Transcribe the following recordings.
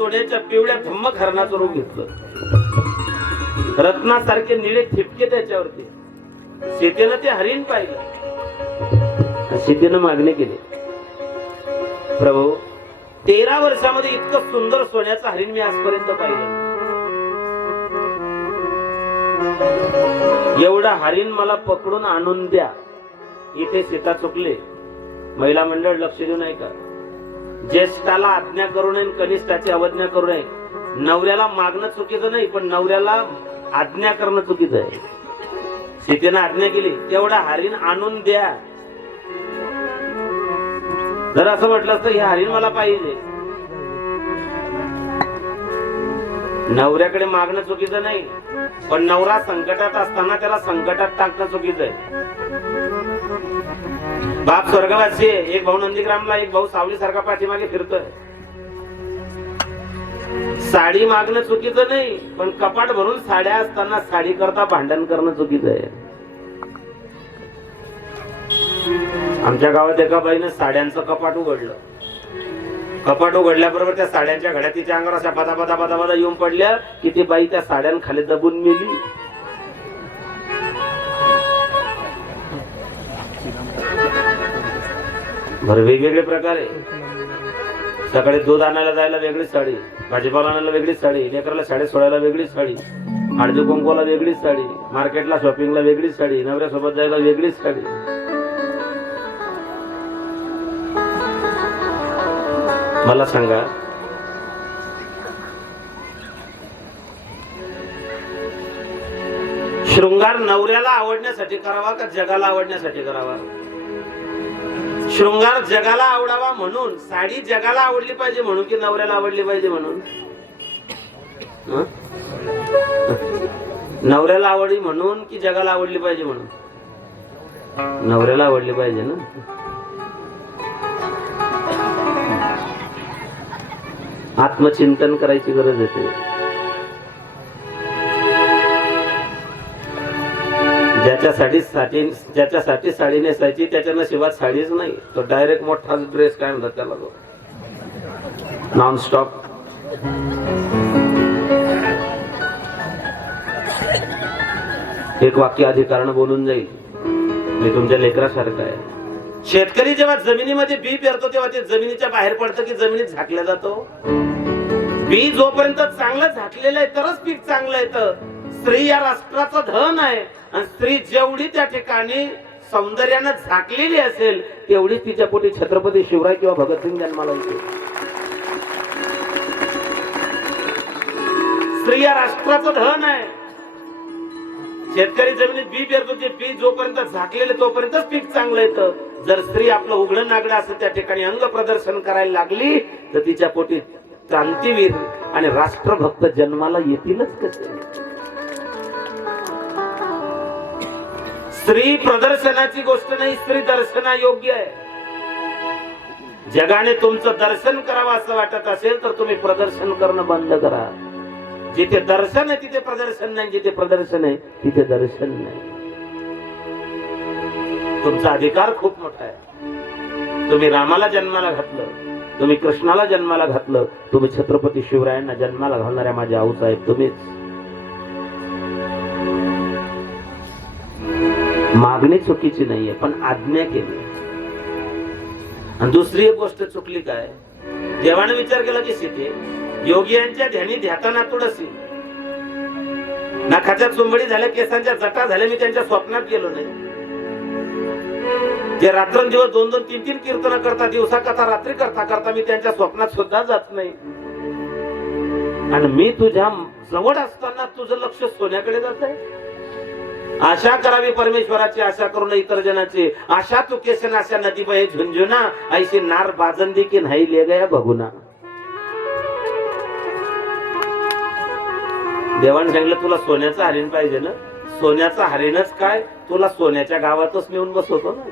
सोन्याच्या पिवळ्या धम्म खरणाचं रूप घेतलं. रत्नासारखे निळे ठिपके त्याच्यावरती. सीतेनं ते हरिण पाहिलं. सीतेनं मागणी केली. प्रभू तेरा वर्षामध्ये इतकं सुंदर सोन्याचं हरिण मी आजपर्यंत पाहिलं एवढा हरिण मला पकडून आणून द्या. इथे सीता चुकले. महिला मंडळ लक्ष देऊन ऐका. ज्येष्ठाला आज्ञा करू नये कनिष्ठाची अवज्ञा करू नये. नवऱ्याला मागणं चुकीचं नाही पण नवऱ्याला आज्ञा करणं चुकीचं आहे. सीतेनं आज्ञा केली तेवढा हरिण आणून द्या. जर असं म्हटलं असतं हे हरिण मला पाहिजे. नवऱ्याकडे मागणं चुकीचं नाही पण नवरा संकटात असताना त्याला संकटात टाकणं चुकीचं आहे. बाप स्वर्गवासी आहे. एक भाऊ नंदीग्रामला एक भाऊ सावली सारखा पाठीमागे फिरतोय. साडी मागणं चुकीचं नाही पण कपाट भरून साड्या असताना साडी करता भांडण करणं चुकीचं आहे. आमच्या गावात एका बाईनं साड्यांचं कपाट उघडलं. कपाट उघडल्याबरोबर त्या साड्यांच्या घड्या तिच्या अंगावर अशा पदा पदा पदा पदा येऊन पडल्या की ती बाई त्या साड्यांखाली दबून मेली. बरं वेगवेगळे प्रकार आहे. सकाळी दूध आणायला जायला वेगळीच साडी भाजीपाला आणायला वेगळीच साडी लेकराला शाळेत सोडायला वेगळीच साडी हळदी कुंकूला वेगळीच साडी मार्केटला शॉपिंगला वेगळीच साडी नवऱ्यासोबत जायला वेगळीच साडी. मला सांगा शृंगार नवऱ्याला आवडण्यासाठी करावा का जगाला आवडण्यासाठी करावा? शृंगार जगाला आवडावा म्हणून साडी जगाला आवडली पाहिजे म्हणून की नवऱ्याला आवडली पाहिजे म्हणून? नवऱ्याला आवडली म्हणून की जगाला आवडली पाहिजे म्हणून? नवऱ्याला आवडली पाहिजे ना? आत्मचिंतन करायची गरज येते ज्याच्यासाठी साडी ज्याच्यासाठी साडी नेसायची त्याच्या नशिबात साडीच नाही. तो डायरेक्ट मोठा ड्रेस काय म्हणतात त्याला तो नॉन स्टॉप एक वाक्य अधिकारण बोलून जाईल. मी तुमच्या लेकरासारखं आहे. शेतकरी जेव्हा जमिनीमध्ये बी पेरतो तेव्हा ते जमिनीच्या बाहेर पडतं की जमिनीत झाकल्या जातो. बी जोपर्यंत चांगलं झाकलेलं आहे तरच पीक चांगलं येतं. स्त्री या राष्ट्राचं धन आहे. आणि स्त्री जेवढी त्या ठिकाणी सौंदर्यानं झाकलेली असेल तेवढी तिच्या पोटी छत्रपती शिवराय किंवा भगतसिंग जन्माला येते. स्त्री या राष्ट्राचं धन आहे. शेतकरी जमिनीत बी पेरतो ते बी जोपर्यंत झाकलेले तोपर्यंतच पीक चांगलं येतं. जर स्त्री आपलं उघडं नागडं असं त्या ठिकाणी अंग प्रदर्शन करायला लागली तर तिच्या पोटी क्रांतीवीर आणि राष्ट्रभक्त जन्माला येतीलच कसे? स्त्री प्रदर्शनाची गोष्ट नाही स्त्री दर्शना योग्य आहे. जगाने तुमचं दर्शन करावं असं वाटत असेल तर तुम्ही प्रदर्शन करणं बंद करा. जिथे दर्शन आहे तिथे प्रदर्शन नाही जिथे प्रदर्शन आहे तिथे दर्शन नाही. तुमचा अधिकार खूप मोठा आहे. तुम्ही रामाला जन्माला घातलं तुम्ही कृष्णाला जन्माला घातलं तुम्ही छत्रपती शिवरायांना जन्माला घालणाऱ्या माझ्या आऊसाहेब तुम्हीच. मागणी चुकीची नाहीये पण आज्ञा केली. आणि दुसरी एक गोष्ट चुकली काय? देवाने विचार केला की सीते योगी यांच्या ध्यानी ध्याताना तुडसी नाखाच्या चुंबडी झाल्या केसांच्या जटा झाल्या मी त्यांच्या स्वप्नात गेलो नाही. जे रात्रंदिवस दोन दोन तीन तीन कीर्तन करता दिवसा करता रात्री करता करता मी त्यांच्या स्वप्नात सुद्धा जात नाही. आणि मी तुझ्या जवळ असताना तुझं लक्ष सोन्याकडे जात आहे आशा करावी परमेश्वराची आशा करू नये इतर जनाची. आशा तू केसन आशा नदी बहे झुंझुना ऐशी नार बाजंदी की नाही ले गया बघुना. देवाने सांगितलं तुला सोन्याचं हरिण पाहिजे ना? सोन्याचं हरिणच काय? तुला सोन्याच्या गावातच नेऊन बसवतो ना?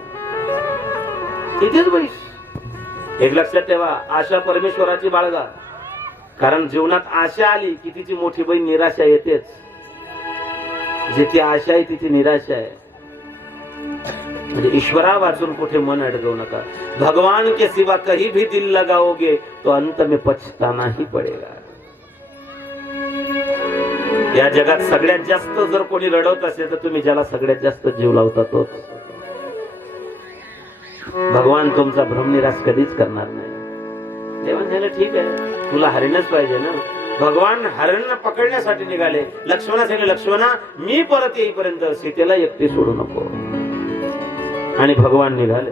तिथेच बैस. एक लक्षात ठेवा आशा परमेश्वराची बाळगा. कारण जीवनात आशा आली की तिची मोठी बहीण निराशा येतेच. जिथे आशा आहे तिथे निराशा आहे. म्हणजे ईश्वरा वाचून कुठे मन अडकवू नका. भगवान के सिवा कहीं भी दिल लगाओगे तो अंत में पछताना ही पडेगा. या जगात सगळ्यात जास्त जर कोणी रडवत असेल तर तुम्ही ज्याला सगळ्यात जास्त जीव लावता तोच. भगवान तुमचा भ्रमनिराश कधीच करणार नाही. देवा झालं ठीक आहे तुला हरिणच पाहिजे ना. भगवान हरण पकडण्यासाठी निघाले. लक्ष्मणा सांगितले लक्ष्मणा मी परत येईपर्यंत सीतेला एकटी सोडू नको. आणि भगवान निघाले.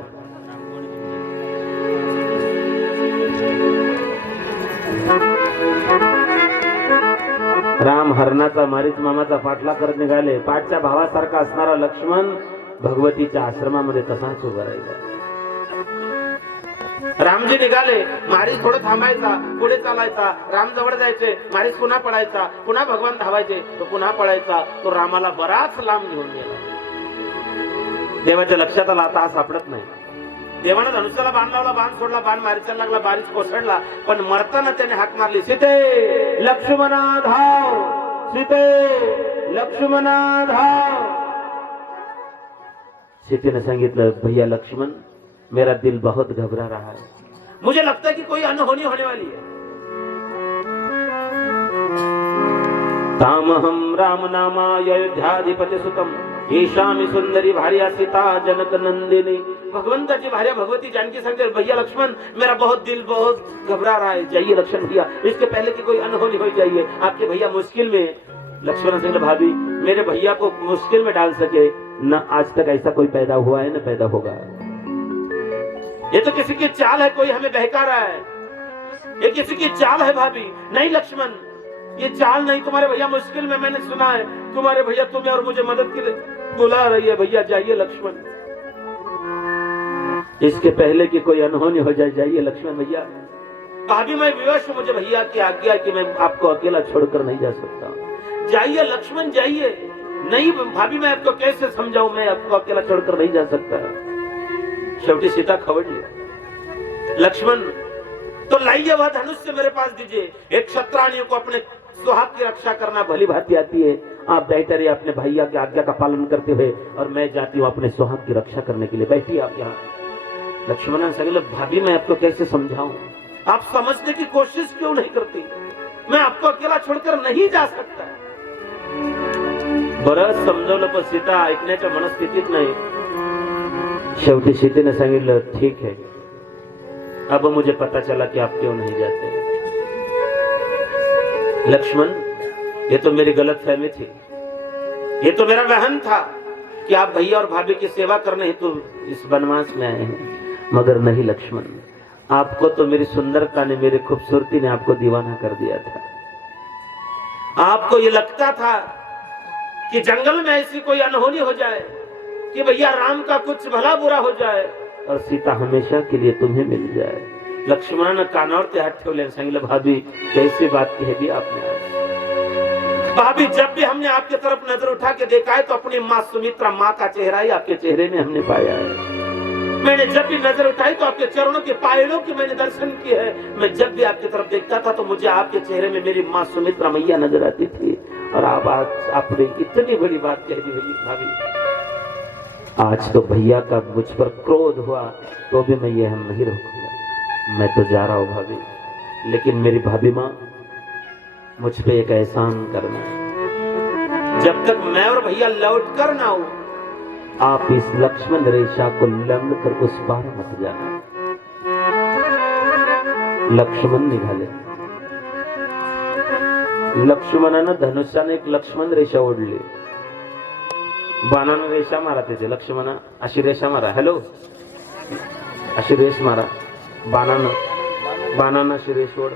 राम हरणाचा मारित मामाचा पाठला करत निघाले. पाठच्या भावासारखा असणारा लक्ष्मण भगवतीच्या आश्रमामध्ये तसाच उभा राहिला. रामजी निघाले मारीस थोडं थांबायचा पुढे चालायचा राम जवळ जायचे मारीस पुन्हा पडायचा पुन्हा भगवान धावायचे तो पुन्हा पडायचा तो रामाला बराच लांब घेऊन गेला. देवाच्या लक्षात आला आता हा सापडत नाही. देवानं धनुष्याला बाण लावला बाण सोडला बाण मारीचा लागला बारीच कोसळला पण मरताना त्याने हाक मारली. सीते लक्ष्मणा धाव सीते लक्ष्मणा धाव सीतेने सांगितलं भैया लक्ष्मण मेरा दिल बहुत घबरा रहा है। मुझे लगता है कि कोई अनहोनी होने वाली है। तामहम राम नामा अयोध्याधिपति सुतम। ईशामी सुंदरी भार्या सीता जनक नंदिनी। भगवंताची भार्या भगवती जानकी सांगते भैया लक्ष्मण मेरा बहुत दिल बहुत घबरा रहा है। जाइए लक्ष्मण भैया इसके पहले की कोई अनहोनी हो जाइए आपके भैया मुश्किल में लक्ष्मण सिंह भाभी मेरे भैया को मुश्किल में डाल सके। न आज तक ऐसा कोई पैदा हुआ है न पैदा होगा। ये तो किसी की चाल है, कोई हमें बहका रहा है। ये किसी की चाल है भाभी, नहीं लक्ष्मण। ये चाल नहीं, तुम्हारे भैया मुश्किल में मैंने सुना है। तुम्हारे भैया तुम्हें और मुझे मदद के लिए बुला रही है, भैया जाइए लक्ष्मण। इसके पहले की कोई अनहोनी हो जाए, जाइए लक्ष्मण भैया। भाभी, मैं विवश हूँ मुझे भैया की आज्ञा कि मैं आपको अकेला छोड़कर नहीं जा सकता। जाइए लक्ष्मण, जाइए। नहीं, भाभी, मैं आपको कैसे समझाऊं? मैं आपको अकेला छोड़कर नहीं जा सकता। शेवटी सीता खवडली लक्ष्मण तो लाइए वह धनुष्य मेरे पास दीजिए। एक क्षत्राणियों को अपने सुहाग की रक्षा करना भली भांति आती है। आप बेहतर है अपने भैया की आज्ञा का पालन करते हुए, और मैं जाती हूँ अपने सुहाग की रक्षा करने के लिए। बैठिए आप यहाँ। लक्ष्मण ने सांगितलं भाभी, मैं आपको कैसे समझाऊं? आप समझने की कोशिश क्यों नहीं करती? मैं आपको अकेला छोड़कर नहीं जा सकता। बरंच समजवलं पण सीता ऐकण्याच्या मनस्थितीत नाही। शेवटी सीतेने सांगितलं ठीक है। अब मुझे पता चला कि आप क्यों नहीं जाते। लक्ष्मण, ये तो मेरी गलत फहमी थी। ये तो मेरा वहन था कि आप भैया और भाभी की सेवा करने हेतु इस वनवास में आए हैं। मगर नहीं, लक्ष्मण, आपको तो मेरी सुंदरता ने मेरी खूबसूरती ने आपको दीवाना कर दिया था। आपको ये लगता था कि जंगल में ऐसी कोई अनहोनी हो जाए कि भैया राम का कुछ भला बुरा हो जाए। और सीता हमेशा के लिए तुम्हें मिल जाए। लक्ष्मण कानावर ते ठेवले आणि भाभी कैसी बात कह दी आपने भाभी जब भी हमने आपके तरफ़ नज़र उठा के देखा है तो अपनी माँ सुमित्रा माँ का चेहरा ही आपके चेहरे में हमने पाया है। मैंने जब भी नज़र उठाई तो आपके चरणों के पायलों की मैंने दर्शन किए है। मैं जब भी आपकी तरफ़ देखता था तो मुझे आपके चेहरे में मेरी माँ सुमित्रा मैया नज़र आती थी। और आप आज आपने इतनी बड़ी बात कह दी भाभी। आज तो भैया का मुझ पर क्रोध हुआ तो भी मैं ये हम नहीं रोकूँगा। मैं तो जा रहा हूँ भाभी। लेकिन मेरी भाभी माँ, मुझ पे एक एहसान करना जब तक मैं और भैया लौट कर ना हो आप इस लक्ष्मण रेशा को लंघ कर उस पार मत जाना। लक्ष्मण निभाले निघाले लक्ष्मणानं धनुष्याने एक लक्ष्मण रेषा ओढली बाणानं रेषा मारा त्याचे लक्ष्मणा अशी रेषा मारा. हॅलो अशी रेष मारा. बाणानं. बाणानं अशी रेष ओढ.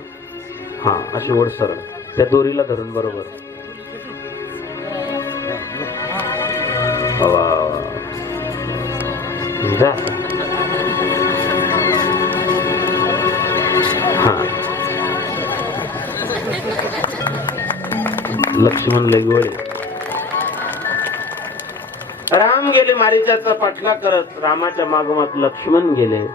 हा अशी ओढ सरळ. त्या दोरीला धरून बरोबर. लक्ष्मण लगवळे गेले मारीच्याचा पाठला करत रामाच्या मागोमात लक्ष्मण गेले.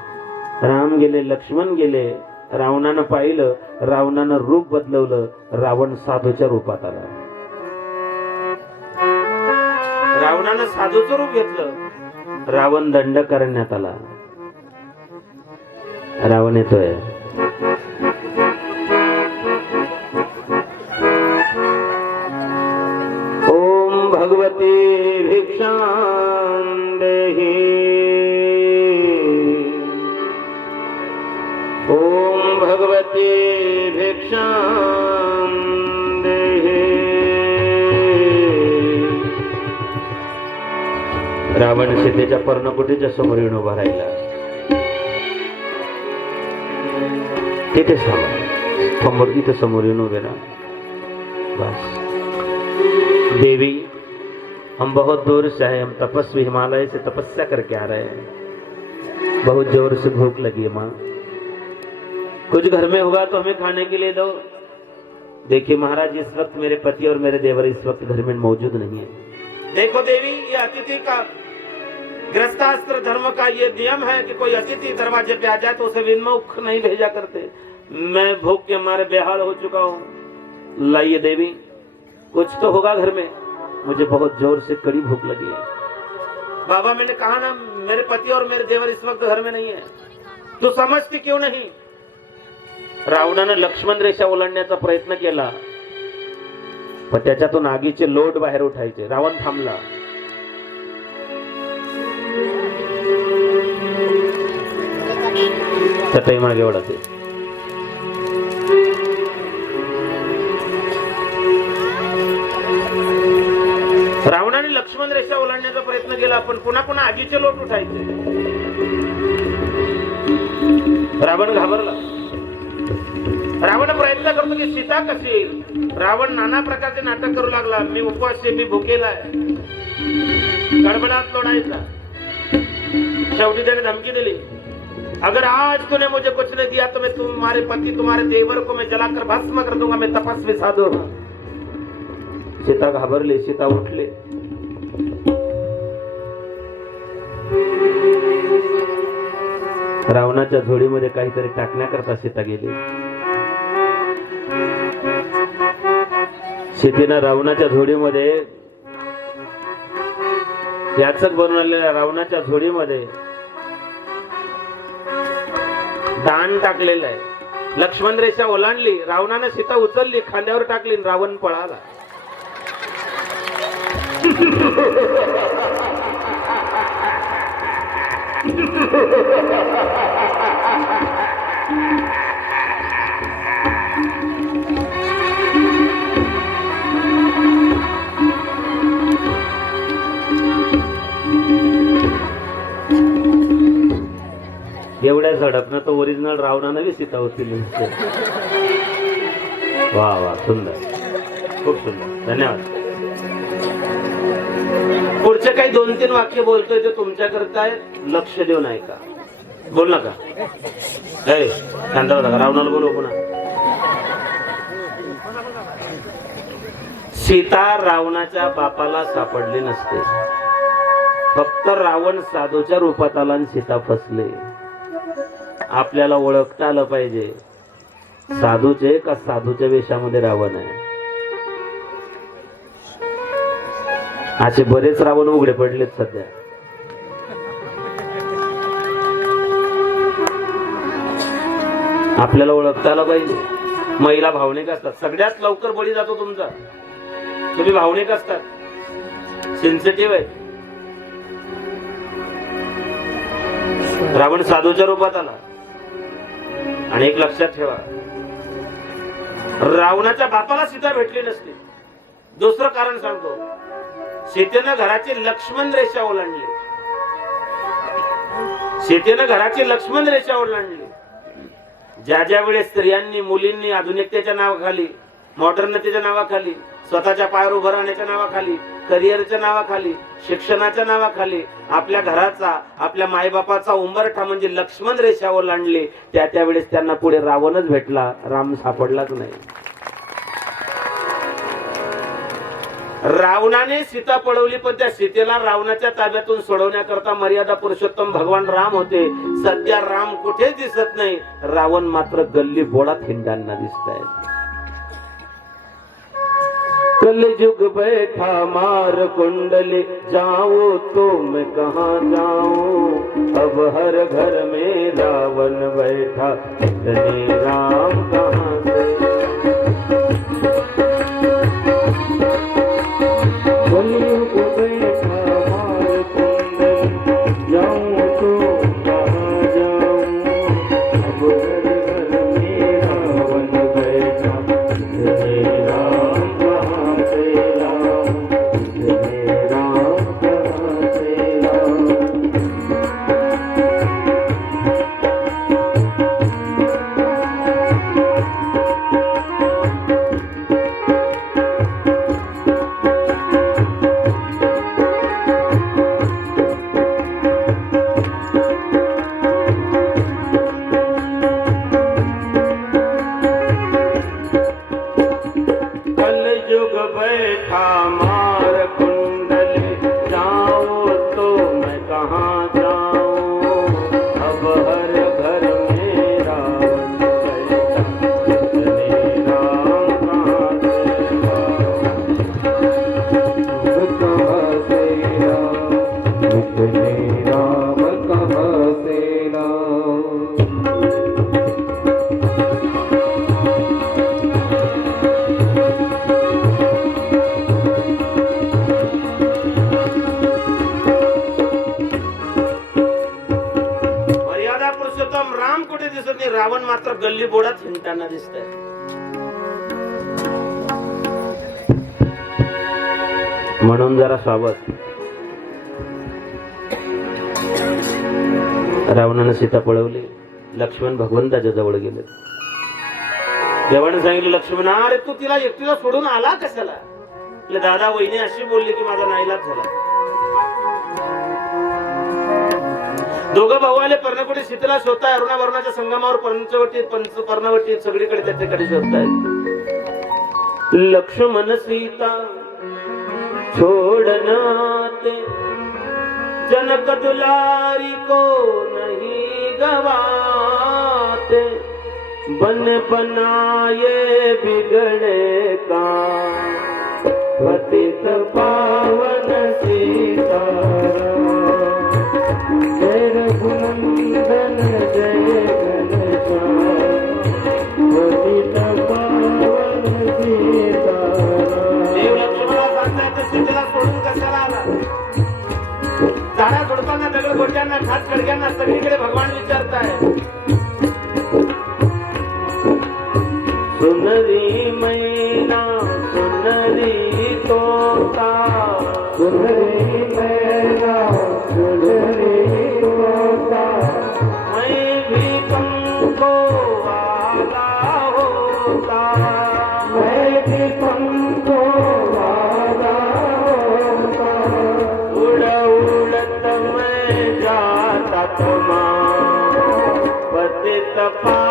राम गेले लक्ष्मण गेले. रावणानं पाहिलं रावणानं रूप बदलवलं रावण साधूच्या रूपात आला. रावणानं साधूचं रूप घेतलं. रावण दंड करण्यात आला. रावण येतोय. रावण सीतेच्या पर्णकुटीच्या समोर येऊन उभा राहिला. तिथे समोर तिथे समोर येऊन उभे ना बस. देवी हम बहुत दूर से आए हम तपस्वी हिमालय से तपस्या करके आ रहे हैं. बहुत जोर से भूख लगी है माँ. कुछ घर में होगा तो हमें खाने के लिए दो. देखिए महाराज इस वक्त मेरे पति और मेरे देवर इस वक्त घर में मौजूद नहीं है. देखो देवी ये अतिथि का गृहस्थास्त्र धर्म का ये नियम है कि कोई अतिथि दरवाजे पे आ जाए तो उसे विन्मुख नहीं भेजा करते। मैं भूख के मारे बेहाल हो चुका हूँ। लाइए देवी कुछ तो होगा घर में। मुझे बहुत जोर से कड़ी भूख लगी है। बाबा मैंने कहा ना मेरे पति और मेरे देवर इस वक्त घर में नहीं है। तू समझती क्यों नहीं? रावणानं लक्ष्मण रेषा ओलांडण्याचा प्रयत्न केला पण त्याच्यातून आगीचे लोट बाहेर उठायचे. रावण थांबला. त्या मागे ओढा ते. रावणाने लक्ष्मण रेषा ओलांडण्याचा प्रयत्न केला पण पुन्हा पुन्हा आगीचे लोट उठायचे. रावण घाबरला. रावण प्रयत्न करतो की सीता कशी येईल? रावण नाना प्रकारचे नाटक करू लागला. मी उपवास आहे मी भुकेला आहे. गडबडात लोडायचा. शेवटी त्याने धमकी दिली. अगर आज तूने मुझे कुछ नहीं दिया तो मैं तुम्हारे पति तुम्हारे देवर को मैं जलाकर भस्म कर दूंगा मैं तपस्वी साधु सीता घाबरली सीता उठले रावणाच्या झोडीमध्ये काहीतरी टाकण्याकरता सीता गेली. सीतेनं रावणाच्या झोडीमध्ये याचक बनून आलेल्या रावणाच्या झोडीमध्ये दान टाकलेलं आहे. लक्ष्मण रेषा ओलांडली रावणानं सीता उचलली खांद्यावर टाकली रावण पळाला. एवढ्या झडपनं तो ओरिजिनल रावणानं बी सीता उचलली वा वा सुंदर. खूप सुंदर. धन्यवाद. पुढचे काही दोन तीन वाक्य बोलतोय ते तुमच्याकरता आहे लक्ष देऊन ऐका. बोल नका अरे शांत होता रावणाला बोलू पुन्हा सीता रावणाच्या बापाला सापडली नसते. फक्त रावण साधूच्या रूपात आला आणि सीता फसले. आपल्याला ओळखता आलं पाहिजे. साधूचे का साधूच्या वेशामध्ये रावण आहे? असे बरेच रावण उघडे पडलेत सध्या. आपल्याला ओळखता आलं पाहिजे. महिला भावनिक असतात. सगळ्यात लवकर बळी जातो तुमचा. तुम्ही भावनिक असतात. सेन्सिटिव्ह आहे रावण साधूच्या रूपात आला. आणि एक लक्षात ठेवा रावणाच्या बापाला सीता भेटली नसती. दुसरं कारण सांगतो सीतेनं घराची लक्ष्मण रेषा ओलांडली. सीतेनं घराची लक्ष्मण रेषा ओलांडली. ज्या ज्या वेळेस स्त्रियांनी मुलींनी आधुनिकतेच्या नावाखाली मॉडर्नतेच्या नावाखाली स्वतःच्या पायावर उभं राहण्याच्या नावाखाली करिअरच्या नावाखाली शिक्षणाच्या नावाखाली आपल्या घराचा आपल्या मायबापाचा उंबरठा म्हणजे लक्ष्मण रेषा ओलांडली त्या त्यावेळेस त्यांना पुढे रावणच भेटला. राम सापडलाच नाही. रावणाने सीता पळवली पण त्या सीतेला रावणाच्या ताब्यातून सोडवण्याकरता मर्यादा पुरुषोत्तम भगवान राम होते. सध्या राम कुठेच दिसत नाही. रावण मात्र गल्ली बोळात हिंडांना दिसत आहेत कलयुग बैठा मार कुंडली जाओ तो मैं कहाँ जाऊं? अब हर घर में रावण बैठा राम का कुठे दिसत नाही रावण मात्र गल्ली बोडात हिंडताना दिसत म्हणून जरा स्वागत. रावणानं सीता पळवली लक्ष्मण भगवंताच्या जवळ गेले. देवाने सांगितलं लक्ष्मण अरे तू तिला एकटीला सोडून आला कशाला? दादा वहिनी अशी बोलली की माझा नाईलाज झाला. दोघं भाऊ आले पर्णकुटी शीतला शोधताय अरुणा वरुणाच्या संगमावर पंचवटी पंच पर्णवटी सगळीकडे त्याच्याकडे शोधताय. लक्ष्मण सीता छोडनाते. जनक दुलारी को नहीं गवाते. बन बनाये बिगड़े का? पतित पावन सीता. झुडपांना खास खडक्यांना सगळीकडे भगवान विचारताय. पतित पावन